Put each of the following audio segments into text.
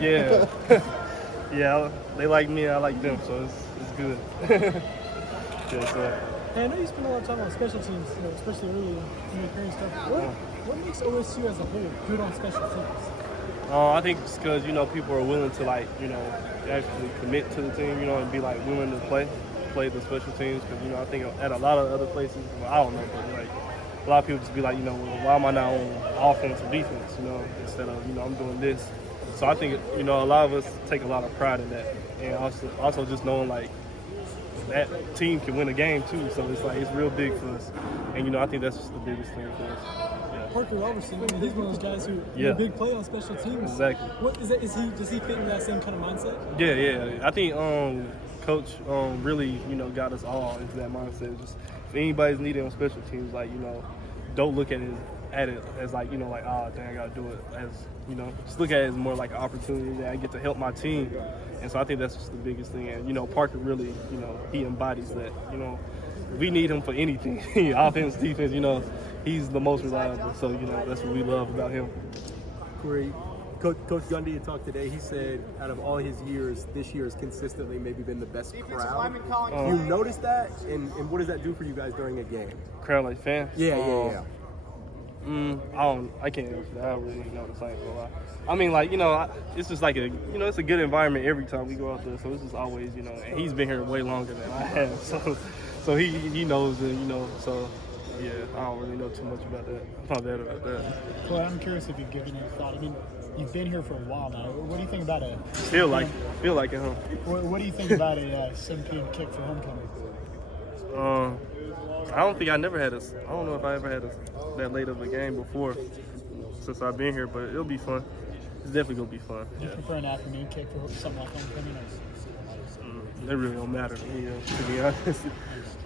Yeah. Yeah, they like me, I like them, so it's good. Yeah, so. Hey, I know you spend a lot of time on special teams, especially early in your career and stuff. What makes OSU as a whole good on special teams? I think it's because, people are willing to, actually commit to the team, and be, willing to play the special teams. Because, I think at a lot of other places, I don't know, but, a lot of people just be like, well, why am I not on offense or defense, instead of, I'm doing this. So I think, a lot of us take a lot of pride in that. And also just knowing, that team can win a game, too. So it's real big for us. And, I think that's just the biggest thing for us. Yeah. Parker Robertson, he's one of those guys who a big play on special teams. Exactly. What is that? Does he fit in that same kind of mindset? Yeah. I think Coach really, got us all into that mindset. Just if anybody's needed on special teams, don't look at it as oh, dang, I gotta do it. As just look at it as more like an opportunity that I get to help my team. And so I think that's just the biggest thing. And Parker really, he embodies that. We need him for anything, offense, defense. He's the most reliable. So that's what we love about him. Korie, Coach Gundy had talked today. He said out of all his years, this year has consistently maybe been the best crowd. You noticed that, and what does that do for you guys during a game? Crowd like fans? Yeah. I can't answer that. I don't really know the same for a while. I mean, it's just like it's a good environment every time we go out there. So it's just always, and he's been here way longer than I have. So he knows it, so yeah, I don't really know too much about that. Not bad about that. Well, I'm curious if you've given it a thought. I mean, you've been here for a while now. What do you think about it? Feel like it, huh? What do you think about a 7 p.m. kick for homecoming? I don't know if I ever had that late of a game before since I've been here, but it'll be fun. It's definitely gonna be fun. Do you prefer an afternoon kick for something like homecoming? It really don't matter to me, to be honest.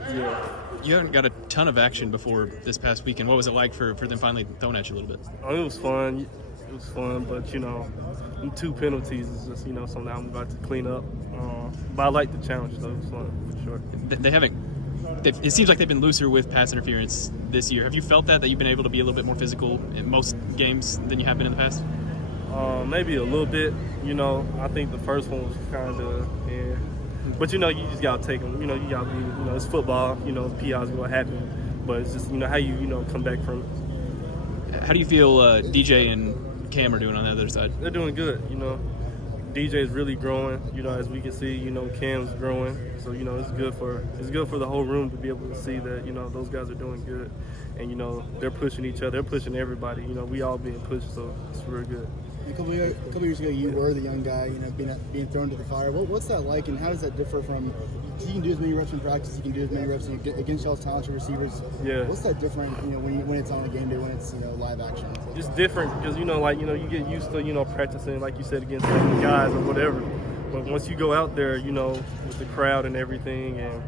Yeah. You haven't got a ton of action before this past weekend. What was it like for them finally throwing at you a little bit? It was fun. But them 2 penalties is just something I'm about to clean up. But I like the challenge, though. It was fun for sure. They haven't. It seems like they've been looser with pass interference this year. Have you felt that you've been able to be a little bit more physical in most games than you have been in the past? Maybe a little bit. I think the first one was kind of, yeah. But you just gotta take them. You gotta be. It's football. PI's gonna happen. But it's just how you come back from it. How do you feel DJ and Cam are doing on the other side? They're doing good. DJ is really growing. As we can see, Cam's growing. So it's good for the whole room to be able to see that those guys are doing good, and they're pushing each other. They're pushing everybody. We all being pushed. So it's real good. A couple years ago, you were the young guy, being thrown to the fire. What's that like, and how does that differ from? You can do as many reps in practice, you can do as many reps against y'all's talented receivers. Yeah. What's that different? When it's on a game day, when it's live action. It's different because you get used to practicing like you said against the guys or whatever. But once you go out there, with the crowd and everything, and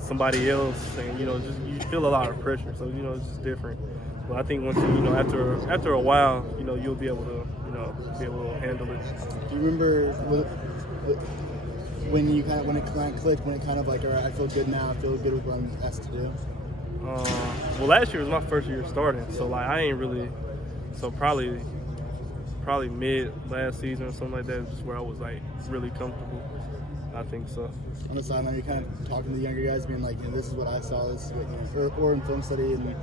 somebody else, and just you feel a lot of pressure. So it's just different. But I think once after a while, you'll be able to handle it. Do you remember when it kind of clicked, when it kind of like, all right, I feel good now, I feel good with what I'm asked to do? Well, last year was my first year starting, so I ain't really, so probably mid last season or something like that, just where I was really comfortable. I think so. On the sideline, you're kind of talking to the younger guys, being like, this is what I saw, this is what, or in film study, and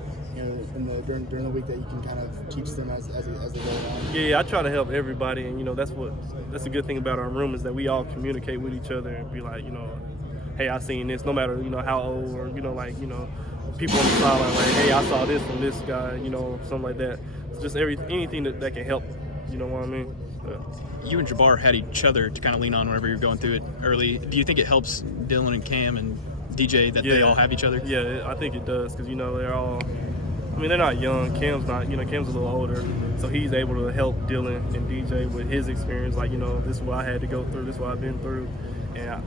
during the week that you can kind of teach them as they go along. Yeah, I try to help everybody, and that's a good thing about our room is that we all communicate with each other and be like, hey, I seen this, no matter how old or people on the sideline like, hey, I saw this from this guy, something like that. It's just anything that can help. You know what I mean? Yeah. You and Jabbar had each other to kind of lean on whenever you're going through it early. Do you think it helps Dylan and Cam and DJ that they all have each other? Yeah, I think it does because they're all. They're not young. Cam's not. Cam's a little older, so he's able to help Dylan and DJ with his experience. This is what I had to go through. This is what I've been through, and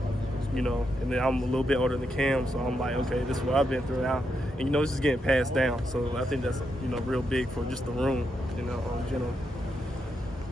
and then I'm a little bit older than Cam, so I'm like, okay, this is what I've been through now, and it's just getting passed down. So I think that's real big for just the room, in general.